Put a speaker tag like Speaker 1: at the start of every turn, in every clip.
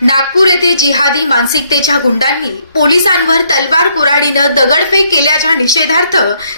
Speaker 1: नागपूर येथे जिहादी मानसिकतेच्या गुंडांनी पोलिसांवर तलवार कुराडीनं दगडफेक केल्याच्या निषेधार्थ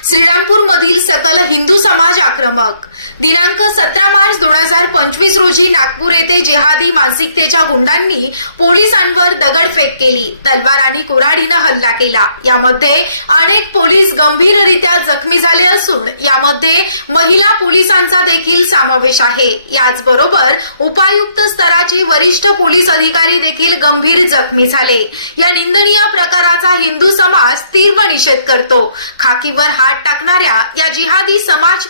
Speaker 1: श्रीरामपूर मधील सकल हिंदू समाज आक्रमक दिनांक सतरा मार्च दोन हजार पंचवीस रोजी नागपूर येथे जिहादी मानसिकतेच्या गुंडांनी पोलिसांवर दगडफेक केली. तलवार आणि कुऱ्हाडीनं हल्ला केला. यामध्ये अनेक पोलीस गंभीररित्या जखमी झाले असून यामध्ये महिला पोलिसांचा देखील समावेश आहे. याचबरोबर उपायुक्त स्तराचे वरिष्ठ पोलीस अधिकारी देखील गंभीर जखमी झाले. या निंदनीय प्रकाराचा हिंदू समाज तीव्र निषेध करतो. खाकीवर हात टाकणाऱ्या या जिहादी समाज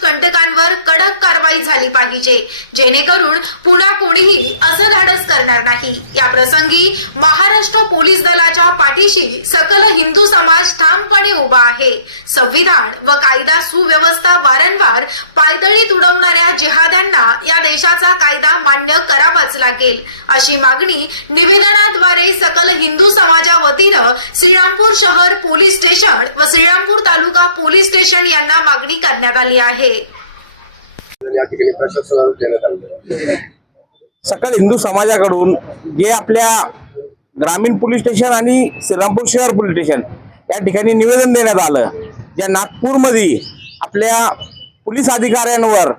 Speaker 1: झाली पाहिजे जेणेकरून पुन्हा कोणीही असं धाडस करणार नाही. या प्रसंगी महाराष्ट्र पोलीस दलाच्या पाठीशी सकल हिंदू समाज ठामपणे उभा आहे. संविधान व कायदा सुव्यवस्था वारंवार पायदळीत उडवणाऱ्या जिहाद्यांना या देशाचा कायदा मान्य करावाच लागेल. अशी मागणी निवेदनाद्वारे सकल हिंदू समाजा वतीनं श्रीरामपूर शहर पोलीस स्टेशन व श्रीरामपूर तालुका पोलीस स्टेशन यांना मागणी करण्यात आली आहे.
Speaker 2: या ठिकाणी प्रशासनाला देण्यात आलेलं
Speaker 3: सकल हिंदू समाजाकडून जे आपल्या ग्रामीण पोलीस स्टेशन आणि श्रीरामपूर शहर पोलीस स्टेशन या ठिकाणी निवेदन देण्यात आलं. ज्या नागपूरमध्ये आपल्या पोलीस अधिकाऱ्यांवर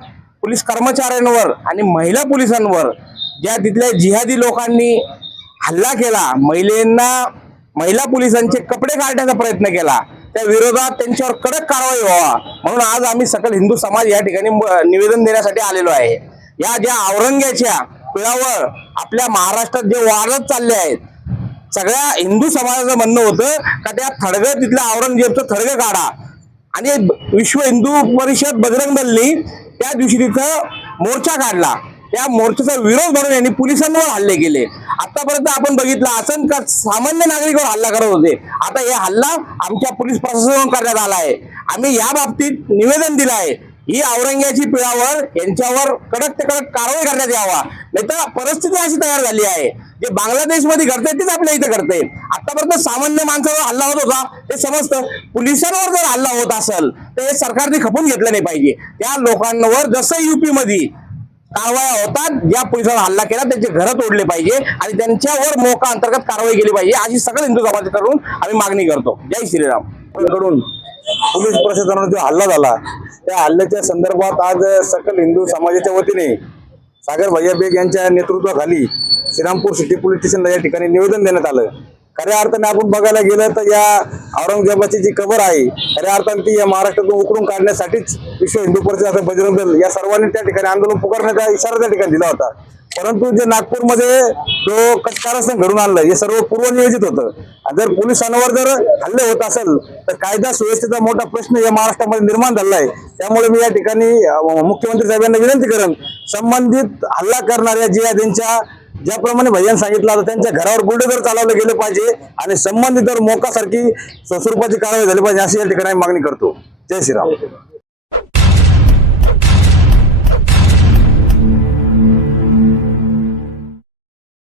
Speaker 3: पोलीस कर्मचाऱ्यांवर आणि महिला पोलिसांवर ज्या तिथल्या जिहादी लोकांनी हल्ला केला महिलांना महिला पोलिसांचे कपडे काढण्याचा प्रयत्न केला त्या विरोधात त्यांच्यावर कडक कारवाई व्हावा. म्हणून आज आम्ही सकल हिंदू समाज या ठिकाणी म- निवेदन देण्यासाठी आलेलो आहे. या ज्या औरंग्याच्या पिळावर आपल्या महाराष्ट्रात जे वाढत चालले आहेत सगळ्या हिंदू समाजाचं म्हणणं होतं का त्या थडगं तिथल्या औरंगजेबचं थडगं काढा. आणि विश्व हिंदू परिषद बजरंग दलनी त्या दिवशी तिथं मोर्चा काढला. या मोर्चाचा विरोध म्हणून यांनी पोलिसांवर हल्ले केले. आतापर्यंत आपण बघितलं असं का सामान्य नागरिकवर हल्ला करत होते. आता हे हल्ला आमच्या पोलीस प्रशासनावर करण्यात आला आहे. आम्ही या बाबतीत निवेदन दिलं आहे. ही औरंग्याची पिळावर यांच्यावर कडक ते कडक कारवाई करण्यात यावा. नाहीतर परिस्थिती अशी तयार झाली आहे. जे बांगलादेशमध्ये घडते तेच आपल्या इथं घडतंय. आतापर्यंत सामान्य माणसावर हल्ला होत होता. ते समजतं पोलिसांवर जर हल्ला होत असेल तर हे सरकारने खपून घेतलं नाही पाहिजे. त्या लोकांवर जसं युपीमध्ये कारवाया होतात. ज्या पोलिसांवर हल्ला केला त्यांचे घर तोडले पाहिजे आणि त्यांच्यावर मोका अंतर्गत कारवाई केली पाहिजे. अशी सगळं हिंदू समाजाकडून आम्ही मागणी करतो. जय श्रीराम. कडून पोलीस प्रशासनावर जो हल्ला झाला त्या हल्ल्याच्या संदर्भात आज सकल हिंदू समाजाच्या वतीने सागर भैया बेग यांच्या नेतृत्वाखाली श्रीरामपूर सिटी पोलीस स्टेशनला या ठिकाणी निवेदन देण्यात आलं. खऱ्या अर्थाने आपण बघायला गेलं तर या औरंगजेबाची जी कबर आहे खऱ्या अर्थाने ती या महाराष्ट्रातून उकडून काढण्यासाठीच विश्व हिंदू परिषद असं बजरंग दल या सर्वांनी त्या ठिकाणी आंदोलन पुकारण्याचा इशारा त्या ठिकाणी दिला होता. परंतु जे नागपूरमध्ये जो कचकारस्थान घडून आणलं हे सर्व पूर्वनियोजित होतं. आणि जर पोलिसांवर जर हल्ले होत असेल तर कायदा सुव्यवस्थेचा मोठा प्रश्न या महाराष्ट्रामध्ये निर्माण झाला आहे. त्यामुळे मी या ठिकाणी मुख्यमंत्री साहेबांना विनंती करेन संबंधित हल्ला करणाऱ्या जियादींच्या ज्याप्रमाणे भजन सांगितलं आता त्यांच्या घरावर बुलडोजर चालवलं गेलं पाहिजे आणि संबंधित मोकासारखी स्वरूपाची कारवाई झाली पाहिजे अशी या ठिकाणी मागणी करतो. जय श्रीराम.